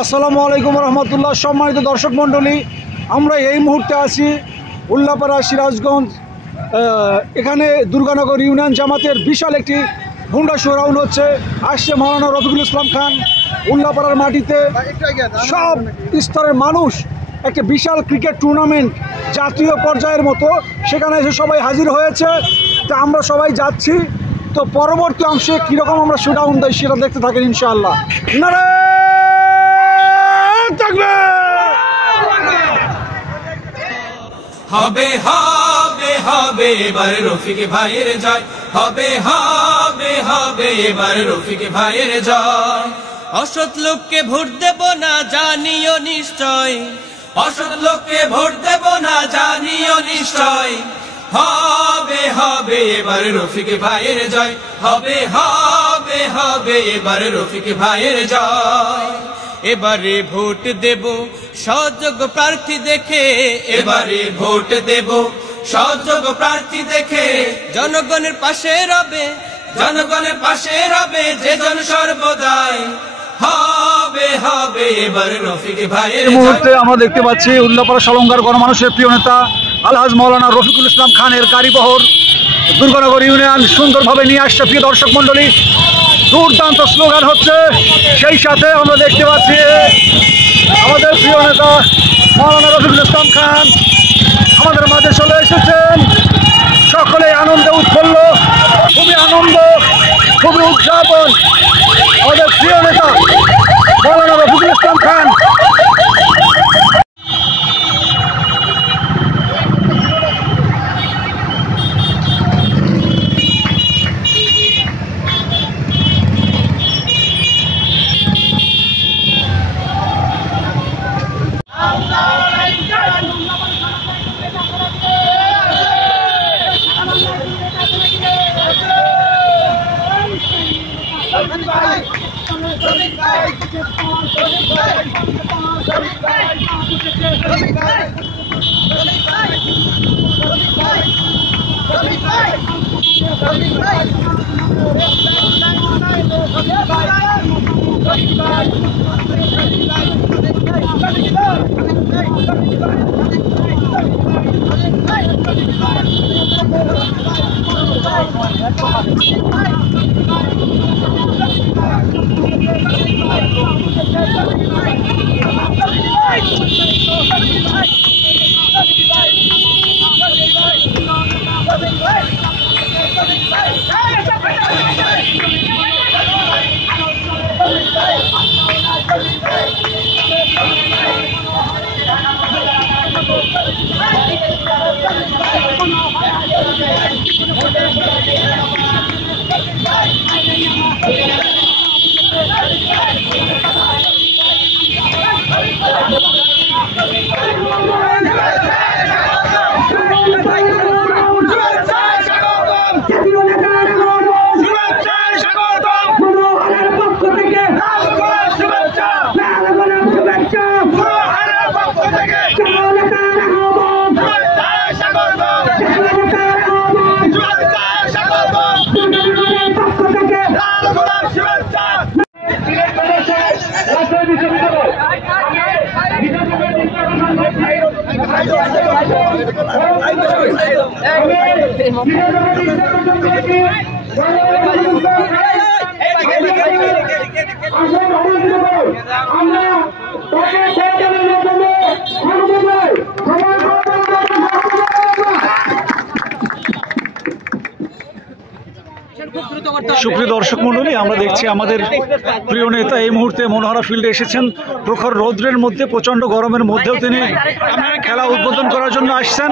আসসালামু আলাইকুম রহমতুল্লাহ। সম্মানিত দর্শক মণ্ডলী, আমরা এই মুহূর্তে আছি উল্লাপাড়া সিরাজগঞ্জ। এখানে দুর্গানগর ইউনিয়ন জামাতের বিশাল একটি গুন্ডা শো রাউন্ড হচ্ছে। আসছে মাওলানা রফিকুল ইসলাম খান। উল্লাপাড়ার মাটিতে সব স্তরের মানুষ, একটা বিশাল ক্রিকেট টুর্নামেন্ট জাতীয় পর্যায়ের মতো, সেখানে এসে সবাই হাজির হয়েছে। তো আমরা সবাই যাচ্ছি, তো পরবর্তী অংশে কীরকম আমরা শো ডাউন দেয় সেটা দেখতে থাকেন ইনশাআল্লাহ। হবে হবে হবে এবার রফিক ভাইয়ের জয়, হবে হবে হবে এবার রফিক ভাইয়ের জয়। অসৎ লোককে ভোট দেব না জানিও নিশ্চয়, অসৎ লোককে ভোট দেব না জানিও নিশ্চয়। হবে হবে এবার রফিক ভাইয়ের জয়, হবে হবে হবে এবার রফিক ভাইয়ের জয়। এবারে ভোট দেব সযোগ্য প্রার্থী দেখে, এবারে ভোট দেব সযোগ্য প্রার্থী দেখে। জনগণের পাশে রবে, জনগণের পাশে রবে যে জন সর্বদাই। হবে হবে এবার রফিক ভাইয়ের। এই মুহূর্তে আমরা দেখতে পাচ্ছি উল্লাপাড়া সলঙ্গার গণমানুষের প্রিয় নেতা আলহাজ মাওলানা রফিকুল ইসলাম খানের গাড়িবহর দুর্গানগর ইউনিয়ন সুন্দরভাবে নিয়ে আসছে। প্রিয় দর্শক মণ্ডলী, দুর্দান্ত স্লোগান হচ্ছে। সেই সাথে আমরা দেখতে পাচ্ছি আমাদের প্রিয় নেতা মাওলানা রফিকুল ইসলাম খান আমাদের মাঝে চলে এসেছেন। সকলে আনন্দে উৎফুল্ল, খুবই আনন্দ, খুবই উদযাপন। আমাদের প্রিয় নেতা মাওলানা রফিকুল ইসলাম খান। সুপ্রিয় দর্শক মণ্ডলী, আমরা দেখছি আমাদের প্রিয় নেতা এই মুহূর্তে মনোহরা ফিল্ডে এসেছেন। প্রখর রৌদ্রের মধ্যে, প্রচণ্ড গরমের মধ্যেও তিনি খেলা উদ্বোধন করার জন্য আসছেন।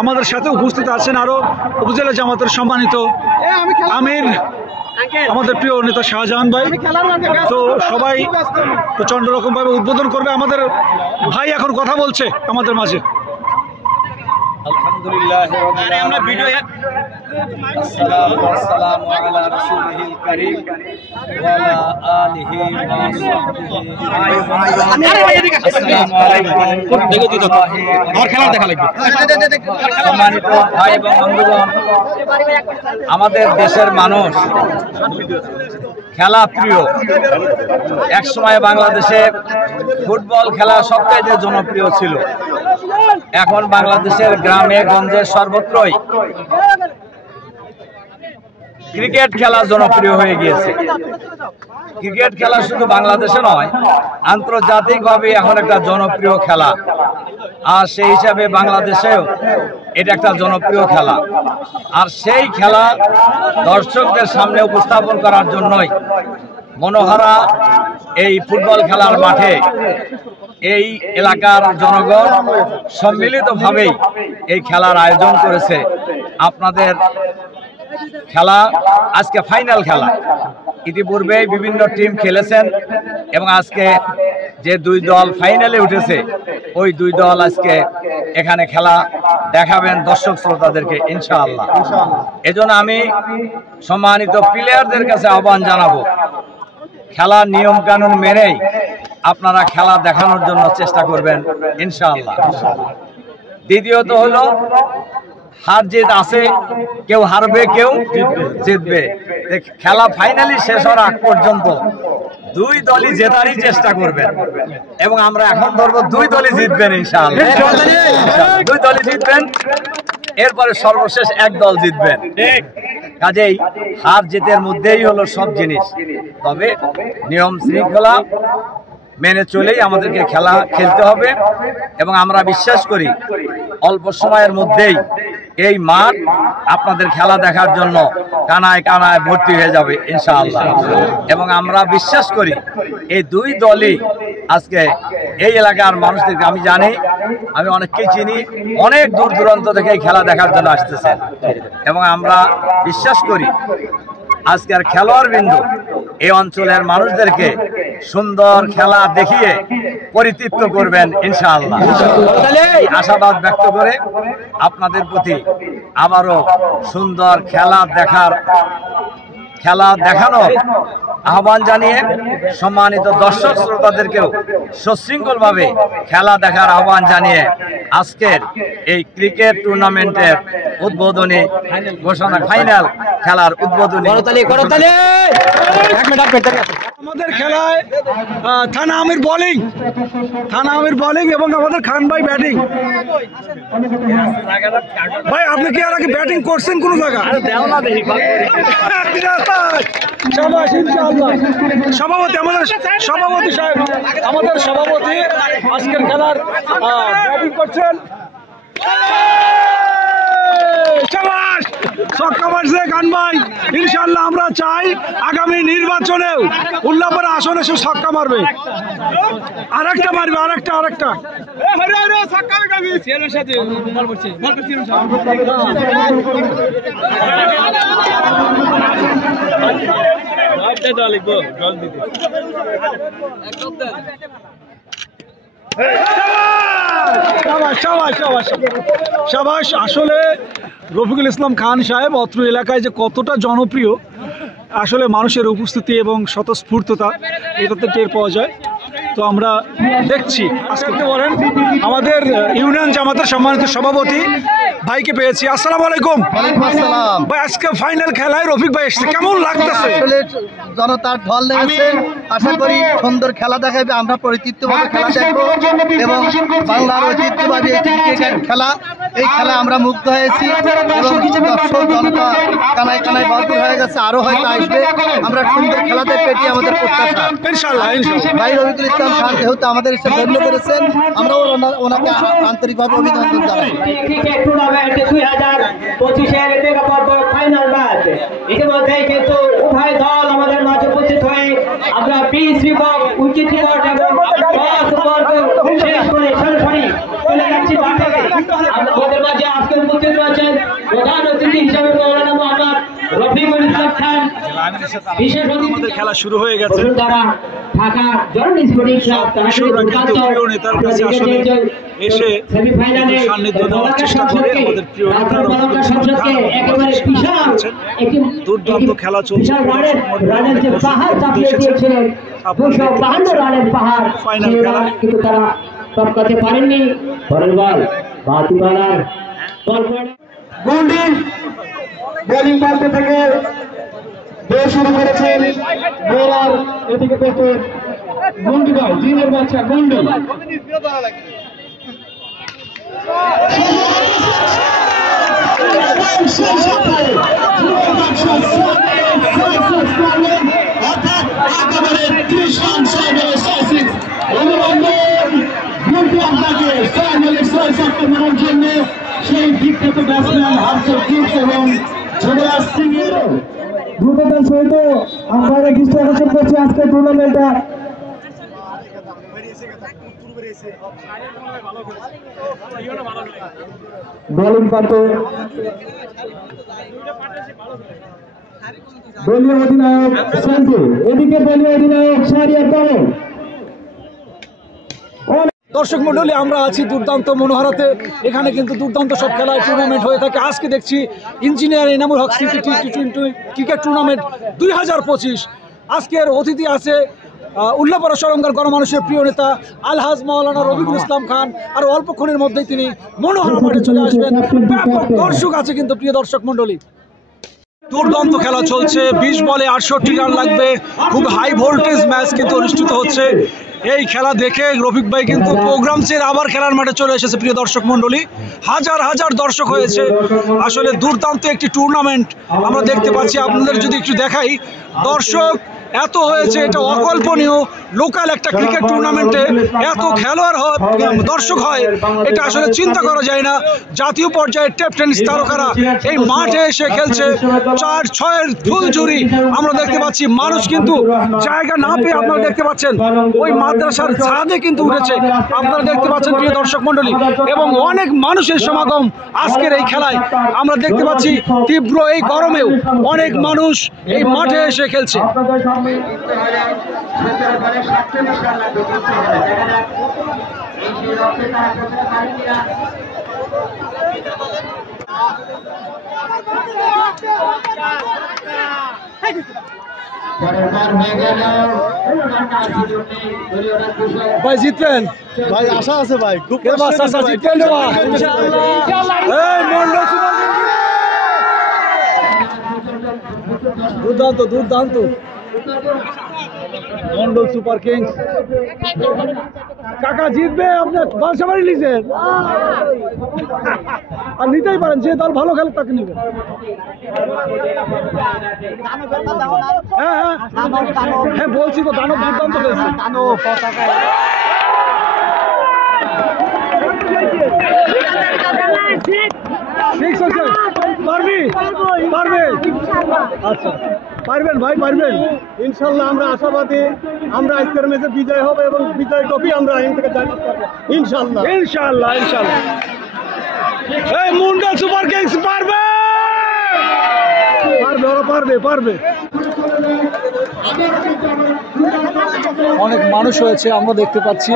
আমাদের সাথে উপস্থিত আছেন আরও উপজেলা জামাতের সম্মানিত আমির, আমাদের প্রিয় নেতা শাহজাহান ভাই। তো সবাই প্রচণ্ড রকমভাবে উদ্বোধন করবে। আমাদের ভাই এখন কথা বলছে আমাদের মাঝে। আলহামদুলিল্লাহ। السلام والسلام على رسوله الكريم وعلى آله وصحبه السلام সম্মানিত ভাই এবং বন্ধুগণ, আমাদের দেশের মানুষ খেলা প্রিয়। এক সময় বাংলাদেশে ফুটবল খেলা সবচেয়ে জনপ্রিয় ছিল। এখন বাংলাদেশের গ্রামে গঞ্জে সর্বত্রই ক্রিকেট খেলা জনপ্রিয় হয়ে গিয়েছে। ক্রিকেট খেলা শুধু বাংলাদেশে নয়, আন্তর্জাতিকভাবে এখন একটা জনপ্রিয় খেলা। আর সেই হিসাবে বাংলাদেশেও এটা একটা জনপ্রিয় খেলা। আর সেই খেলা দর্শকদের সামনে উপস্থাপন করার জন্যই মনোহারা এই ফুটবল খেলার মাঠে এই এলাকার জনগণ সম্মিলিতভাবেই এই খেলার আয়োজন করেছে। আপনাদের খেলা আজকে ফাইনাল খেলা। ইতিপূর্বে বিভিন্ন টিম খেলেছেন এবং আজকে যে দুই দল ফাইনালে উঠেছে ওই দুই দল আজকে এখানে খেলা দেখাবেন দর্শক শ্রোতাদেরকে ইনশাআল্লাহ। এজন্য আমি সম্মানিত প্লেয়ারদের কাছে আহ্বান জানাবো, খেলার নিয়ম কানুন মেনেই আপনারা খেলা দেখানোর জন্য চেষ্টা করবেন ইনশাআল্লাহ। দ্বিতীয়ত হলো, হার জিত আছে, কেউ হারবে কেউ জিতবে। খেলা ফাইনালি শেষ হওয়ার আগ পর্যন্ত দুই দলই জেতারই চেষ্টা করবেন এবং আমরা এখন ধরবো দুই দলই জিতবেন ইনশাআল্লাহ। দুই দলই জিতবেন, এরপরে সর্বশেষ এক দল জিতবেন। কাজেই হার জিতের মধ্যেই হলো সব জিনিস। তবে নিয়ম শৃঙ্খলা মেনে চলেই আমাদেরকে খেলা খেলতে হবে এবং আমরা বিশ্বাস করি অল্প সময়ের মধ্যেই এই মাঠ আপনাদের খেলা দেখার জন্য কানায় কানায় ভর্তি হয়ে যাবে ইনশাআল্লাহ। এবং আমরা বিশ্বাস করি এই দুই দলই আজকে এই এলাকার মানুষদেরকে আমি জানি, আমি অনেককেই চিনি, অনেক দূর দূরান্ত থেকে এই খেলা দেখার জন্য আসতেছেন এবং আমরা বিশ্বাস করি আজকের খেলোয়াড় বিন্দু এই অঞ্চলের মানুষদেরকে সুন্দর খেলা দেখিয়ে পরিতৃপ্ত করবেন ইনশাআল্লাহ। এই আশাবাদ ব্যক্ত করে আপনাদের প্রতি আবারও সুন্দর খেলা দেখানোর আহ্বান জানিয়ে সম্মানিত দর্শক শ্রোতাদেরকেও সুশৃঙ্খলভাবে খেলা দেখার আহ্বান জানিয়ে আজকের এই ক্রিকেট টুর্নামেন্টের উদ্বোধনী ঘোষণা, ফাইনাল খেলার উদ্বোধনী। আমাদের খেলায় থানা আমির বোলিং এবং আমাদের খান ভাই ব্যাটিং। ভাই আপনি কি আর আগে ব্যাটিং করছেন কোন জায়গা? সভাপতি, আমাদের সভাপতি সাহেব, আমাদের সভাপতি আজকের খেলার ব্যাটিং করছেন। ইনশাআল্লাহ আমরা চাই আগামী নির্বাচনেও উল্লাপাড়া আসনে সে ছক্কা মারবে, আরেকটা মারবে, আরেকটা শাবাশ। আসলে রফিকুল ইসলাম খান সাহেব অত্র এলাকায় যে কতটা জনপ্রিয়, আসলে মানুষের উপস্থিতি এবং স্বতঃস্ফূর্ততা এটাতে টের পাওয়া যায়। তো আমরা দেখছি আজকে বলেন আমাদের ইউনিয়ন জামাতের সম্মানিত সভাপতি ভাইকে পেয়েছি। আসসালামু আলাইকুম। আসসালাম ভাই, আজকে ফাইনাল খেলায় রফিক ভাই এসেছে, কেমন লাগতেছে? আসলে জনতার ঢল নেমেছে, আশা করি সুন্দর খেলা দেখাবে, আমরা পরিতৃপ্তভাবে খেলা দেখবো এবং বাংলার ঐতিহ্যবাহী এই ক্রিকেট খেলা, এই খেলা আমরা মুগ্ধ হয়েছি এবং দর্শক জনতা কানায় কানায় ভরপুর হয়ে গেছে, আরো হয়তো আসবে। আমরা সুন্দর খেলা দেখবো, এটি আমাদের প্রত্যাশা ইনশাআল্লাহ। ভাই রফিকুল ইসলাম খান যেহেতু আমাদের এসে ধন্য করেছেন, আমরাও ওনাকে আন্তরিকভাবে অভিনন্দন জানাই। ক্রিকেট টুর্নামেন্ট 2025-এর মেগা পর্ব ফাইনাল ম্যাচ ইতিমধ্যেই কিন্তু উভয় দল আমাদের মাঝে উপস্থিত হয়ে আমরা 20 রিপোর্ট, উইকেট রিপোর্ট এবং টস পর্ব শেষ করে সরাসরি চলে যাচ্ছি মাঠে। আমাদের মাঝে আজকে উপস্থিত রয়েছেন প্রধান অতিথি হিসেবে মৌলানা মোহাম্মদ রফিকুল ইসলাম খান, বিশেষ অতিথি। খেলা শুরু হয়ে গেছে। ঢাকা জননী স্পোর্টিং ক্লাব কিশোররা কিন্তু প্রিয় নেতার কাছে আসলে এসে সেমিফাইনালে সান্নিধ্য দেওয়ার চেষ্টা করে আমাদের প্রিয় নেতা একেবারে বিশাল একটি দুর্দান্ত খেলা চলছে। রানের যে পাহাড় চাপিয়ে দিয়েছিলেন 252 রানের পাহাড়, ফাইনাল খেলা কিন্তু তারা টপকাতে পারেননি। পরের বল বাতিওয়ালার বল গুন্ডি বোলিং প্রান্ত থেকে বেশ শুরু করেছেন বোলার এদিকে পেতে গুন্ডি ভাই জিনের বাচ্চা গুন্ডি সেই বিখ্যাত ব্যাটসম্যান হার্ষল কিট এবং যুবরাজ সিং এর দ্রুততার সহিত আমরা রেজিস্টার আকর্ষণ করছি আজকের টুর্নামেন্টটা। বোলিং প্রান্তে দলীয় অধিনায়ক সঞ্জু, এদিকে দলীয় অধিনায়ক শাহরিয়ার কামাল। দর্শক মন্ডলী, আমরা আছি দুর্দান্ত মনোহরাতে। এখানে কিন্তু দুর্দান্ত সব খেলায় টুর্নামেন্ট হয়ে থাকে। আজকে দেখছি engineer Enamul Haque city T20 cricket tournament 2025। আজকের অতিথি আছে উল্লাপাড়া সরঙ্গার গণমানুষের প্রিয় নেতা আলহাজ মাওলানা রফিকুল ইসলাম খান। আর অল্পক্ষণের মধ্যেই তিনি মনোহরা মাঠে চলে আসবেন। ব্যাপক দর্শক আছে কিন্তু প্রিয় দর্শক মন্ডলী। দুর্দান্ত খেলা চলছে, 20 বলে 68 রান লাগবে। খুব হাই ভোল্টেজ ম্যাচ কিন্তু অনুষ্ঠিত হচ্ছে। এই খেলা দেখে রফিক ভাই কিন্তু প্রোগ্রাম ছেড়ে আবার খেলার মাঠে চলে এসেছে। প্রিয় দর্শক মন্ডলী, হাজার হাজার দর্শক হয়েছে। আসলে দুর্দান্ত একটি টুর্নামেন্ট আমরা দেখতে পাচ্ছি। আপনাদের যদি একটু দেখাই, দর্শক এত হয়েছে, এটা অকল্পনীয়। লোকাল একটা ক্রিকেট টুর্নামেন্টে এত খেলোয়াড় হয়, দর্শক হয়, এটা আসলে চিন্তা করা যায় না। জাতীয় পর্যায়ে টেপ টেনিস তারকারা এই মাঠে এসে খেলছে। 4-6-এর ফুলঝুরি আমরা দেখতে পাচ্ছি। মানুষ কিন্তু জায়গা না পেয়ে আপনারা দেখতে পাচ্ছেন ওই মাদ্রাসার ছাদে কিন্তু উঠেছে, আপনারা দেখতে পাচ্ছেন প্রিয় দর্শক মন্ডলী। এবং অনেক মানুষের সমাগম আজকের এই খেলায় আমরা দেখতে পাচ্ছি। তীব্র এই গরমেও অনেক মানুষ এই মাঠে এসে খেলছে। ভাই জিতবেন, ভাই আশা আছে ভাই, খুব জিতবেন। দুর্দান্ত দুর্দান্ত মন্ডল সুপার কিংস কাকা জিতবে। আপনার বালসাবাড়ি লিখছেন আর নিতেই পারেন, যে দল ভালো খেলে তাকে নেবেন। হ্যাঁ হ্যাঁ হ্যাঁ বলছি তো, দানব দুর্দান্ত খেলছে। পারবি পারবে, আচ্ছা পারবেন ভাই, পারবেন ইনশাল্লাহ। আমরা আশাবাদী, আমরা আজকের ম্যাচে বিজয় হবে এবং বিজয় ট্রফি আমরা এখান থেকে জানি ইনশাল্লাহ ইনশাআল্লাহ ইনশাআল্লাহ। এই মন্ডল সুপার কিংস পারবে, পারবে, ওরা পারবে পারবে। অনেক মানুষ হয়েছে আমরা দেখতে পাচ্ছি,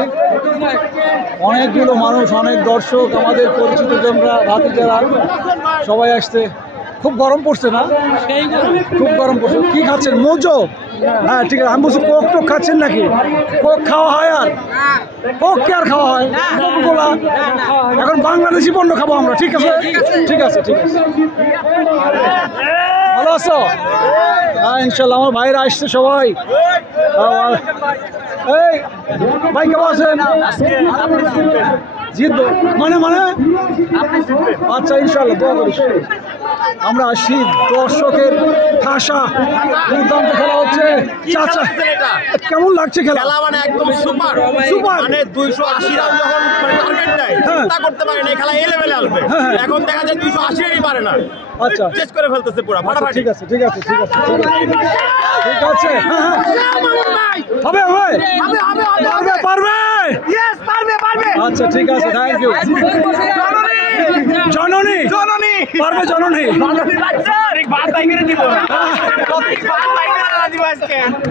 অনেকগুলো মানুষ, অনেক দর্শক, আমাদের পরিচিত জনরা, ভাতিজারা সবাই আসছে। খুব গরম পড়ছে না? খুব গরম পড়ছে। কি খাচ্ছেন? মোজো? হ্যাঁ ঠিক আছে। আমি বলছি কোক টোক খাচ্ছেন নাকি? কোক খাওয়া হয়? আর কোক কে আর খাওয়া হয়? কোকোকোলা। এখন বাংলাদেশি পণ্য খাবো আমরা। ঠিক আছে ঠিক আছে ঠিক আছে। ভালো আছো? হ্যাঁ ইনশাল্লাহ। আমার ভাইরা আসছে সবাই। এই ভাই কেমন আছেন? জিতবো মানে মানে আচ্ছা ইনশাল্লাহ, দোয়া করিস। আমরা আসি, দর্শকের ঠাসা দুর্দান্ত খেলা হচ্ছে। চাচা কেমন লাগছে খেলা? মানে একদম সুপার সুপার। মানে 280 রান যখন টার্গেট দেয় চিন্তা করতে পারে না এই খেলা এই লেভেলে আসবে। এখন দেখা যায় 280 রানই পারে না। আচ্ছা চেস করে ফেলতেছে পুরো ফাটাফাটি। ঠিক আছে ঠিক আছে ঠিক আছে ঠিক আছে। হবে হবে পারবে পারবে ইয়েস পারবে পারবে। আচ্ছা ঠিক আছে, থ্যাংক ইউ। জননী জননী পারবে, জননী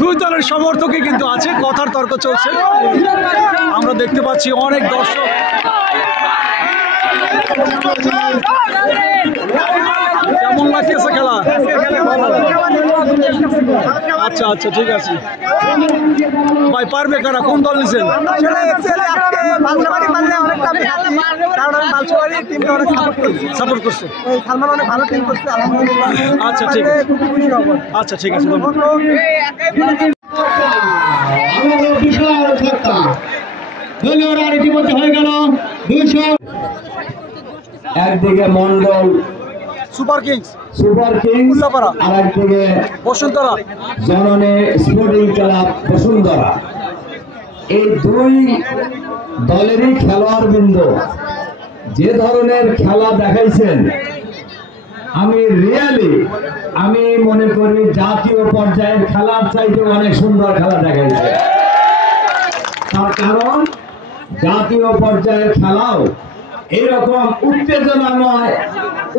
দুই দলের সমর্থকই কিন্তু আছে, কথার তর্ক চলছে। আমরা দেখতে পাচ্ছি অনেক দর্শক। কেমন লাগতেছে খেলা? আচ্ছা আচ্ছা, ঠিক আছে ভাই। পারবে কারা? কোন দল নিছেন? সাপোর্ট করছে। আচ্ছা ঠিক আছে, আচ্ছা ঠিক আছে। ইতিমধ্যে হয়ে গেল 200। একদিকে মন্ডল সুপার কিংস উল্লাপাড়া, আর একদিকে বসুন্ধরা জননী স্পোর্টিং ক্লাব বসুন্ধরা। এই দুই দলেরই খেলোয়াড় বৃন্দ যে ধরনের খেলা দেখাইছেন, আমি মনে করি জাতীয় পর্যায়ের খেলার চাইতে অনেক সুন্দর খেলা দেখাইছে। তার কারণ জাতীয় পর্যায়ের খেলাও এরকম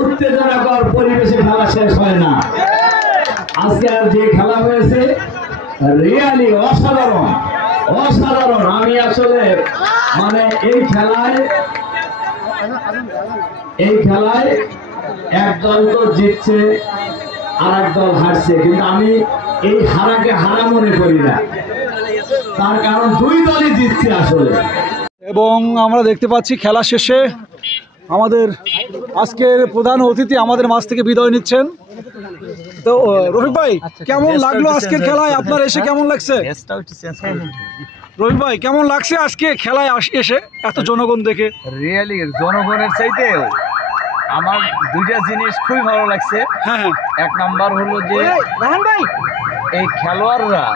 উত্তেজনাকর পরিবেশে খেলা শেষ হয় না। আজকে যে খেলা হয়েছে রিয়ালি অসাধারণ। আমি আসলে মানে এই খেলায় এক দল তো জিতছে আর এক দল হারছে, কিন্তু আমি এই হারাকে হারা মনে করি না, তার কারণ দুই দলই জিতছে আসলে। এবং আমরা দেখতে পাচ্ছি খেলা শেষে আমাদের আজকের প্রধান অতিথি আমাদের মাঝ থেকে বিদায় নিচ্ছেন। তো রফিক ভাই, কেমন লাগলো আজকের খেলায়? আপনার এসে কেমন লাগছে? রফিক ভাই, কেমন লাগছে আজকে খেলায় এসে এত জনগণ দেখে? রিয়েলি জনগণের চাইতেও আমার দুইটা জিনিস খুবই ভালো লাগছে। হ্যাঁ, এক নাম্বার হলো যে এই খেলোয়াড়রা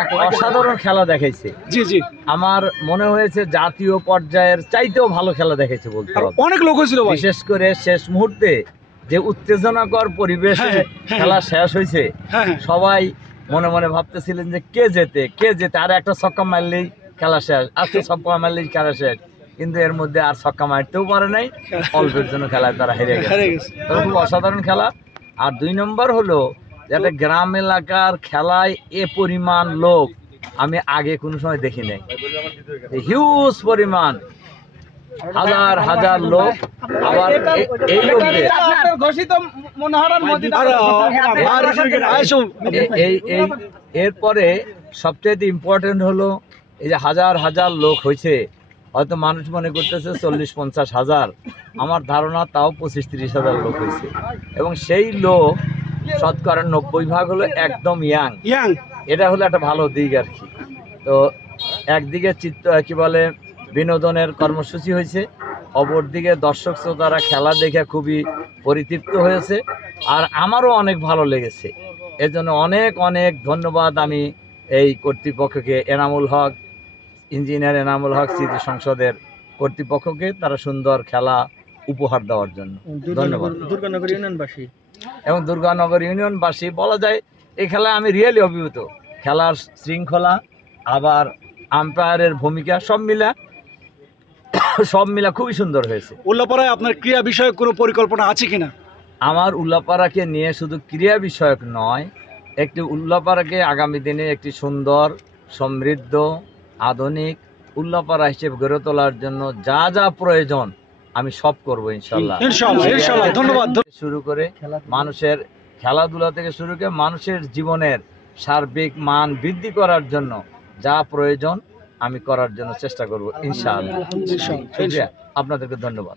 এক অসাধারণ খেলা দেখাইছে। জি জি, আমার মনে হয়েছে জাতীয় পর্যায়ের চাইতেও ভালো খেলা দেখাইছে বলতে হবে। অনেক লোক হয়েছিল, বিশেষ করে শেষ মুহূর্তে যে উত্তেজনাকর পরিবেশে খেলা শেষ হয়েছে, সবাই মনে মনে ভাবতেছিলেন যে কে জেতে, আর একটা ছক্কা মারলেই খেলা শেষ, আজকে ছক্কা মারলেই খেলা শেষ। কিন্তু এর মধ্যে আর ছক্কা মারতেও পারে নাই, অল্পের জন্য খেলায় তারা হেরে গেছে। খুব অসাধারণ খেলা। আর দুই নম্বর হলো একটা গ্রাম এলাকার খেলায় এ পরিমাণ লোক আমি আগে কোনো সময় দেখি নাই। হিউজ পরিমাণ, হাজার লোক। আবার এই লোকদের এরপরে সবচেয়ে ইম্পর্টেন্ট হলো এই যে হাজার লোক হয়েছে। হয়তো মানুষ মনে করতেছে 40-50 হাজার, আমার ধারণা তাও 25-30 হাজার লোক হয়েছে। এবং সেই লোক শতকরা 90% হলো একদম ইয়াং। এটা হলো একটা ভালো দিক আর কি। তো একদিকে বিনোদনের কর্মসূচি হয়েছে, অপরদিকে দর্শক শ্রোতারা খেলা দেখে খুবই পরিতৃপ্ত হয়েছে। আর আমারও অনেক ভালো লেগেছে। এর জন্য অনেক ধন্যবাদ আমি এই কর্তৃপক্ষকে, ইঞ্জিনিয়ার এনামুল হক স্মৃতি সংসদের কর্তৃপক্ষকে, তারা সুন্দর খেলা উপহার দেওয়ার জন্য ধন্যবাদ। দুর্গানগর ইউনিয়নবাসী বলা যায় এই খেলায় আমি রিয়েলি অভিভূত। খেলার শৃঙ্খলা, আবার আম্পায়ারের ভূমিকা, সব মিলা খুবই সুন্দর হয়েছে। উল্লাপাড়ায় আপনার ক্রীড়া বিষয়ক কোনো পরিকল্পনা আছে কিনা? আমার উল্লাপাড়াকে নিয়ে শুধু ক্রীড়া বিষয়ক নয়, একটি উল্লাপাড়াকে আগামী দিনে একটি সুন্দর, সমৃদ্ধ, আধুনিক উল্লাপাড়া হিসেবে গড়ে তোলার জন্য যা প্রয়োজন আমি সব করবো ইনশাল্লাহ। ধন্যবাদ। শুরু করে মানুষের খেলাধুলা থেকে শুরু করে মানুষের জীবনের সার্বিক মান বৃদ্ধি করার জন্য যা প্রয়োজন আমি করার জন্য চেষ্টা করব ইনশাআল্লাহ। আপনাদেরকে ধন্যবাদ।